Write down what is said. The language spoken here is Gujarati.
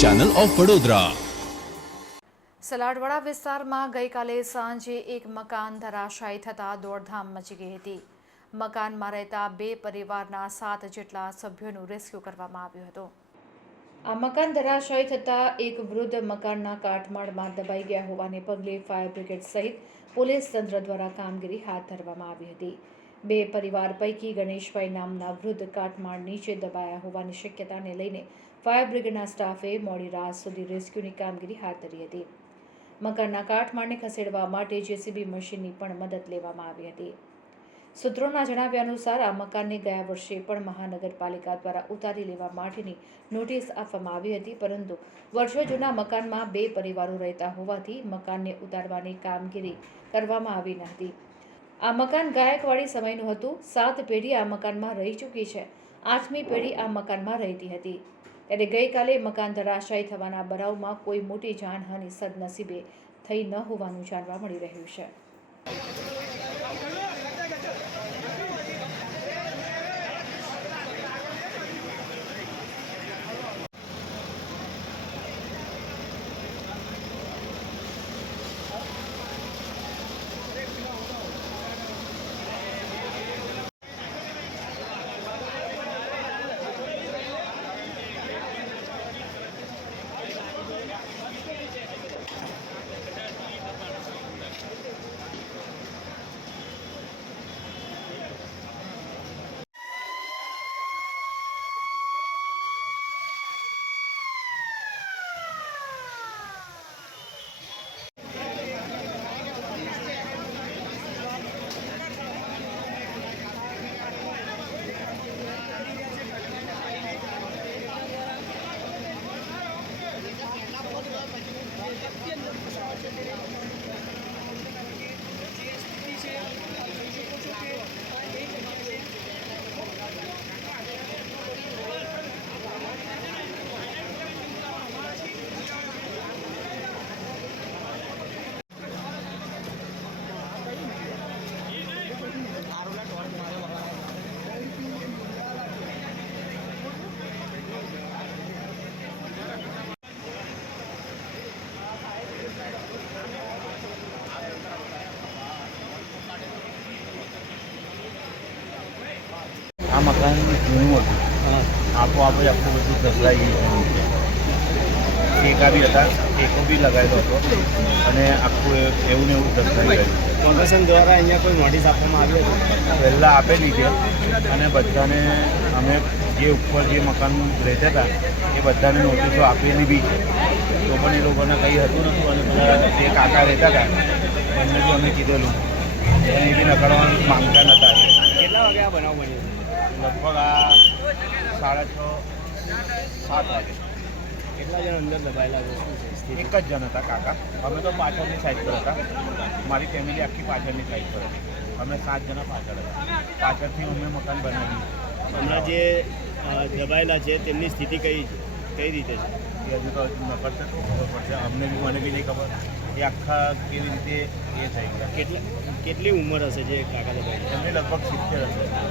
Channel of Vadodara. સલાડવાડા વિસ્તારમાં ગઈકાલે સાંજે એક મકાન ધરાશાયી થતાં દોડધામ મચી ગઈ હતી। મકાનમાં રહેતા 2 પરિવારના 7 જેટલા સભ્યોનું રેસ્ક્યુ કરવામાં આવ્યું હતું। આ મકાન ધરાશાયી થતાં એક વૃદ્ધ મકાનના કાટમાળમાં દબાઈ ગયા હોવાને પગલે ફાયર બ્રિગેડ સહિત પોલીસ તંત્ર દ્વારા કામગીરી હાથ ધરવામાં આવી હતી। 2 પરિવાર પૈકી ગણેશભાઈ નામના વૃદ્ધ કાટમાળ નીચે દબાયા હોવાની શક્યતાને લઈને ફાયર બ્રિગેડના સ્ટાફે મોડી રાત સુધી રેસ્ક્યુની કામગીરી હાથ ધરી હતી। મકાનના કાટમાળને ખસેડવા માટે જેસીબી મશીનની પણ મદદ લેવામાં આવી હતી। સૂત્રોના જણાવ્યા અનુસાર આ મકાનને ગયા વર્ષે પણ મહાનગરપાલિકા દ્વારા ઉતારી લેવા માટેની નોટિસ આપવામાં આવી હતી, પરંતુ વર્ષો જૂના મકાનમાં 2 પરિવારો રહેતા હોવાથી મકાનને ઉતારવાની કામગીરી કરવામાં આવી ન હતી। આ મકાન ગાયકવાડી સમયનું હતું। 7 પેઢી આ મકાનમાં રહી ચૂકી છે। 8મી પેઢી આ મકાનમાં રહેતી હતી। ત્યારે ગઈકાલે મકાન ધરાશાયી થવાના બનાવમાં કોઈ મોટી જાનહાનિ સદનસીબે થઈ ન હોવાનું જાણવા મળી રહ્યું છે। આ મકાન જૂનું હતું, આપોઆપ જ આખું બધું ધસરાઈ ગયું છે। ટેકા બી હતા, ટેકો બી લગાવેલો હતો અને આખું એવું ને એવું ધસરાઈ ગયું। કોર્પોરેશન દ્વારા અહીંયા કોઈ નોટિસ આપવામાં આવી હતી? પહેલાં આપેલી છે અને બધાને અમે જે ઉપર જે મકાન રહેતા હતા એ બધાને નોટિસો આપેલી બી છે, તો પણ એ લોકોને કંઈ હતું નહોતું અને બધા જે કાકા રહેતા હતા એમને બી અમે કીધેલું અને એ બી નકારવાનું માંગતા નહોતા। કેટલા વાગે આ બનાવ બન્યો? લગભગ આ 6:30 7 વાગે। કેટલા જણ અંદર દબાયેલા છે? શું છે સ્થિતિ? એક જ જણ હતા કાકા, અમે તો પાછળની સાઈડ પર હતા। મારી ફેમિલી આખી પાછળની સાઈડ પર હતી, અમે 7 જણા પાછળ હતા। પાછળથી અમે મકાન બનાવ્યું। હમણાં જે દબાયેલા છે તેમની સ્થિતિ કઈ રીતે છે? એ હજુ તો નફર છે, તો ખબર પડશે અમને બી, મને બી નહીં ખબર એ આખા કેવી રીતે એ થઈ ગયા। કેટલી ઉંમર હશે જે કાકા દબાયેલા? એમની લગભગ 70 હશે।